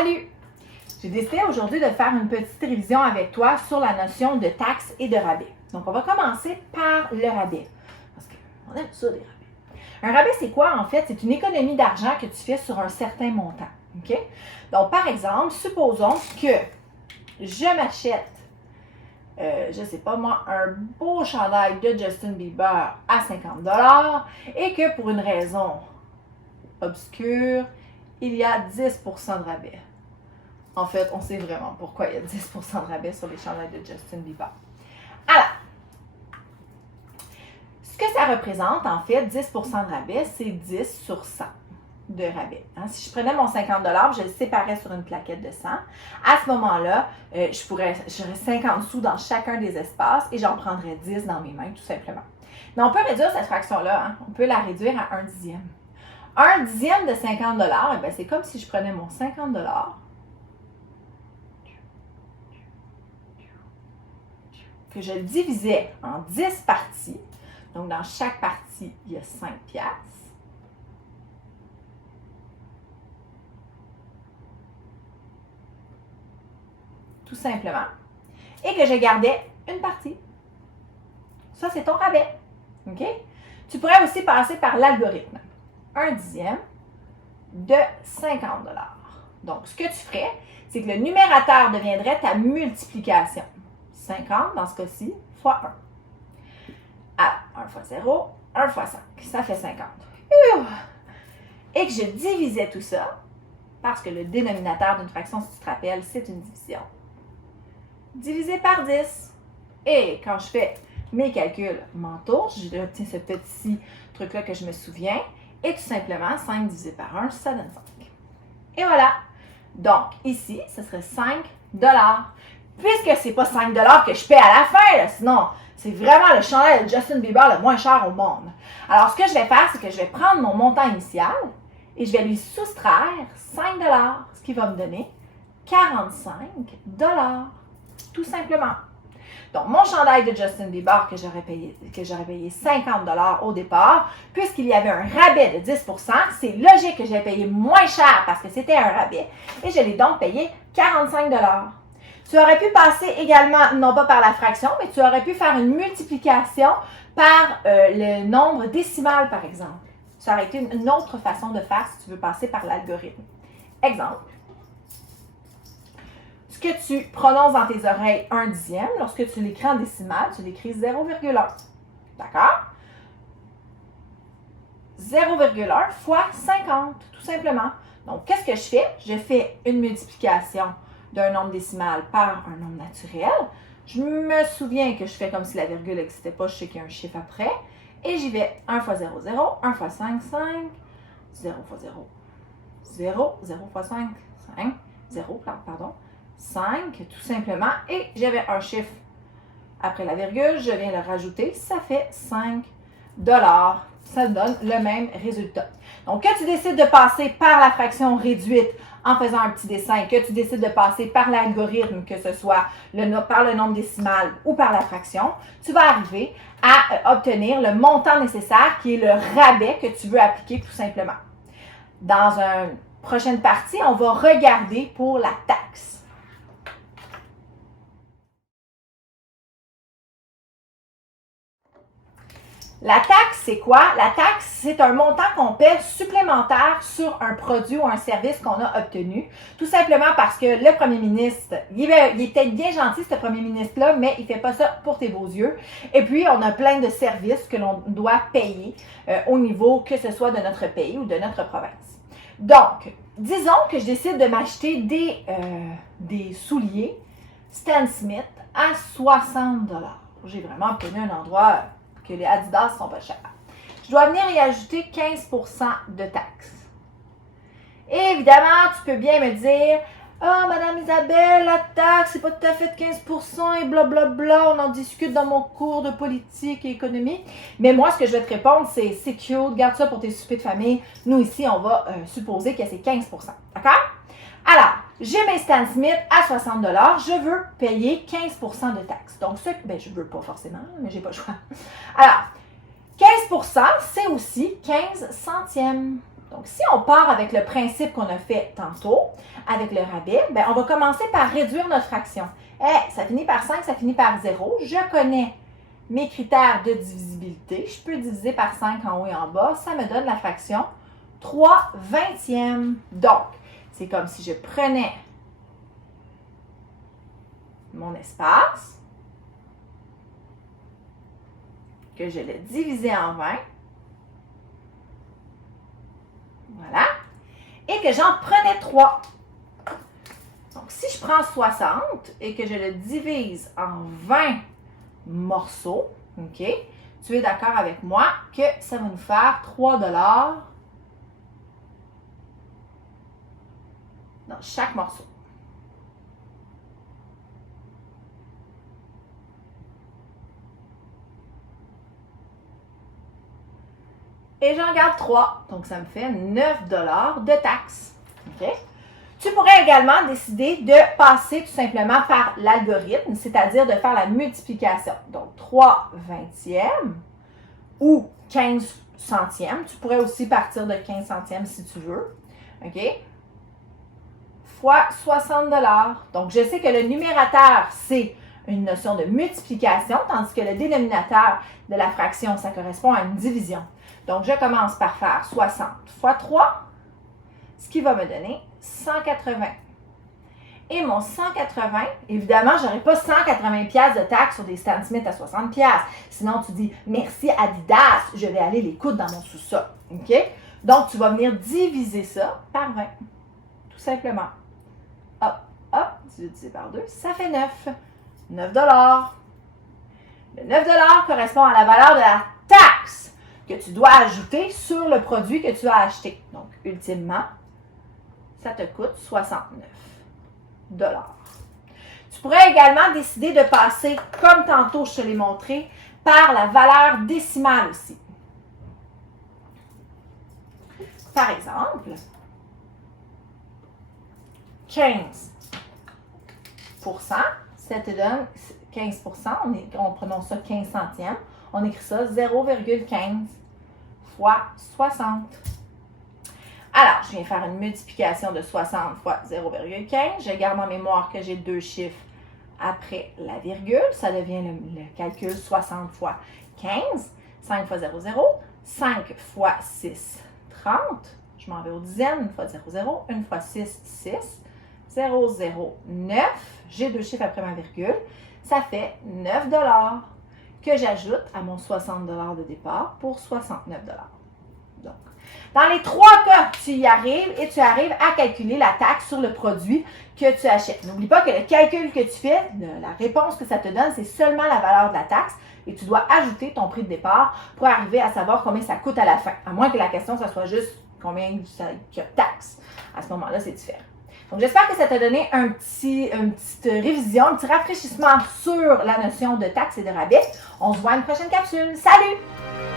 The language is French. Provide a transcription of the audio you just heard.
Salut! J'ai décidé aujourd'hui de faire une petite révision avec toi sur la notion de taxe et de rabais. Donc, on va commencer par le rabais. Parce qu'on aime ça, des rabais. Un rabais, c'est quoi en fait? C'est une économie d'argent que tu fais sur un certain montant. OK? Donc, par exemple, supposons que je m'achète, je ne sais pas moi, un beau chandail de Justin Bieber à 50 $ et que pour une raison obscure, il y a 10 % de rabais. En fait, on sait vraiment pourquoi il y a 10 % de rabais sur les chandails de Justin Bieber. Alors, ce que ça représente, en fait, 10 % de rabais, c'est 10 sur 100 de rabais. Si je prenais mon 50 $, je le séparais sur une plaquette de 100, à ce moment-là, j'aurais 50 sous dans chacun des espaces et j'en prendrais 10 dans mes mains, tout simplement. Mais on peut réduire cette fraction-là, hein? On peut la réduire à 1 dixième. 1 dixième de 50 $, c'est comme si je prenais mon 50 $, que je le divisais en 10 parties. Donc, dans chaque partie, il y a 5 piastres. Tout simplement. Et que je gardais une partie. Ça, c'est ton rabais. OK? Tu pourrais aussi passer par l'algorithme. 1 dixième de 50 $. Donc, ce que tu ferais, c'est que le numérateur deviendrait ta multiplication. 50, dans ce cas-ci, fois 1. Alors, 1 fois 0, 1 fois 5, ça fait 50. Et que je divisais tout ça, parce que le dénominateur d'une fraction, si tu te rappelles, c'est une division, divisé par 10. Et quand je fais mes calculs mentaux, j'obtiens ce petit truc-là que je me souviens, et tout simplement, 5 divisé par 1, ça donne 5. Et voilà. Donc, ici, ce serait 5 $. Puisque c'est pas 5 $ que je paie à la fin, là, sinon, c'est vraiment le chandail de Justin Bieber le moins cher au monde. Alors, ce que je vais faire, c'est que je vais prendre mon montant initial et je vais lui soustraire 5 $, ce qui va me donner 45 $, tout simplement. Donc, mon chandail de Justin Bieber que j'aurais payé 50 $ au départ, puisqu'il y avait un rabais de 10 %, c'est logique que j'ai payé moins cher parce que c'était un rabais et je l'ai donc payé 45 $. Tu aurais pu passer également, non pas par la fraction, mais tu aurais pu faire une multiplication par le nombre décimal, par exemple. Ça aurait été une autre façon de faire si tu veux passer par l'algorithme. Exemple. Ce que tu prononces dans tes oreilles 1 dixième, lorsque tu l'écris en décimal, tu l'écris 0,1. D'accord? 0,1 fois 50, tout simplement. Donc, qu'est-ce que je fais? Je fais une multiplication d'un nombre décimal par un nombre naturel. Je me souviens que je fais comme si la virgule n'existait pas, je sais qu'il y a un chiffre après. Et j'y vais 1 fois 0, 0, 1 fois 5, 5, 0 fois 0, 0, 0 fois 5, 5, 0, pardon, 5, tout simplement. Et j'avais un chiffre après la virgule, je viens le rajouter, ça fait 5 $. Ça donne le même résultat. Donc, que tu décides de passer par la fraction réduite en faisant un petit dessin, que tu décides de passer par l'algorithme, que ce soit par le nombre décimal ou par la fraction, tu vas arriver à obtenir le montant nécessaire qui est le rabais que tu veux appliquer tout simplement. Dans une prochaine partie, on va regarder pour la taxe. La taxe, c'est quoi? La taxe, c'est un montant qu'on paie supplémentaire sur un produit ou un service qu'on a obtenu. Tout simplement parce que le premier ministre, il était bien gentil, ce premier ministre-là, mais il ne fait pas ça pour tes beaux yeux. Et puis, on a plein de services que l'on doit payer au niveau que ce soit de notre pays ou de notre province. Donc, disons que je décide de m'acheter des souliers Stan Smith à 60 $. J'ai vraiment obtenu un endroit que les Adidas sont pas chers. Je dois venir y ajouter 15 % de taxes. Et évidemment, tu peux bien me dire « Ah, Madame Isabelle, la taxe, c'est pas tout à fait 15 % et blablabla, on en discute dans mon cours de politique et économie. » Mais moi, ce que je vais te répondre, c'est « C'est cute, garde ça pour tes soupers de famille. Nous, ici, on va supposer que c'est 15 %. » D'accord? Alors, j'ai mes Stan Smith à 60 $, je veux payer 15 % de taxes. Donc, je ne veux pas forcément, mais j'ai pas le choix. Alors, 15 %, c'est aussi 15 centièmes. Donc, si on part avec le principe qu'on a fait tantôt, avec le rabais, bien, on va commencer par réduire notre fraction. Ça finit par 5, ça finit par 0. Je connais mes critères de divisibilité. Je peux diviser par 5 en haut et en bas. Ça me donne la fraction 3/20. Donc, c'est comme si je prenais mon espace, que je le divisais en 20. Voilà. Et que j'en prenais 3. Donc, si je prends 60 et que je le divise en 20 morceaux, OK, tu es d'accord avec moi que ça va nous faire 3 $ dans chaque morceau. Et j'en garde 3. Donc, ça me fait 9 $ de taxes. OK? Tu pourrais également décider de passer tout simplement par l'algorithme, c'est-à-dire de faire la multiplication. Donc, 3/20 ou 15 centièmes. Tu pourrais aussi partir de 15 centièmes si tu veux. OK? Fois 60 $. Donc, je sais que le numérateur, c'est une notion de multiplication, tandis que le dénominateur de la fraction, ça correspond à une division. Donc, je commence par faire 60 fois 3, ce qui va me donner 180. Et mon 180, évidemment, je n'aurai pas 180 $ de taxes sur des Stan Smith à 60 $. Sinon, tu dis, merci Adidas, je vais aller les coudre dans mon sous-sol. OK? Donc, tu vas venir diviser ça par 20. Tout simplement. Hop, hop, divisé par 2, ça fait 9. 9 $. Le 9 $ correspond à la valeur de la taxe que tu dois ajouter sur le produit que tu as acheté. Donc, ultimement, ça te coûte 69 $. Tu pourrais également décider de passer, comme tantôt je te l'ai montré, par la valeur décimale aussi. Par exemple, 15 %, ça te donne 15 %, on prononce ça 15 centièmes, on écrit ça 0,15 fois 60. Alors, je viens faire une multiplication de 60 fois 0,15. Je garde en mémoire que j'ai deux chiffres après la virgule. Ça devient le calcul 60 fois 15. 5 fois 0, 0. 5 fois 6, 30. Je m'en vais aux dizaines. 1 fois 0, 0. 1 fois 6, 6. 0, 0, 9. J'ai deux chiffres après ma virgule. Ça fait 9 $ que j'ajoute à mon 60 $ de départ pour 69 $. Donc, dans les trois cas, tu y arrives et tu arrives à calculer la taxe sur le produit que tu achètes. N'oublie pas que le calcul que tu fais, la réponse que ça te donne, c'est seulement la valeur de la taxe et tu dois ajouter ton prix de départ pour arriver à savoir combien ça coûte à la fin. À moins que la question, ça soit juste combien tu taxe. À ce moment-là, c'est différent. Donc, j'espère que ça t'a donné une petite révision, un petit rafraîchissement sur la notion de taxe et de rabais. On se voit à une prochaine capsule. Salut!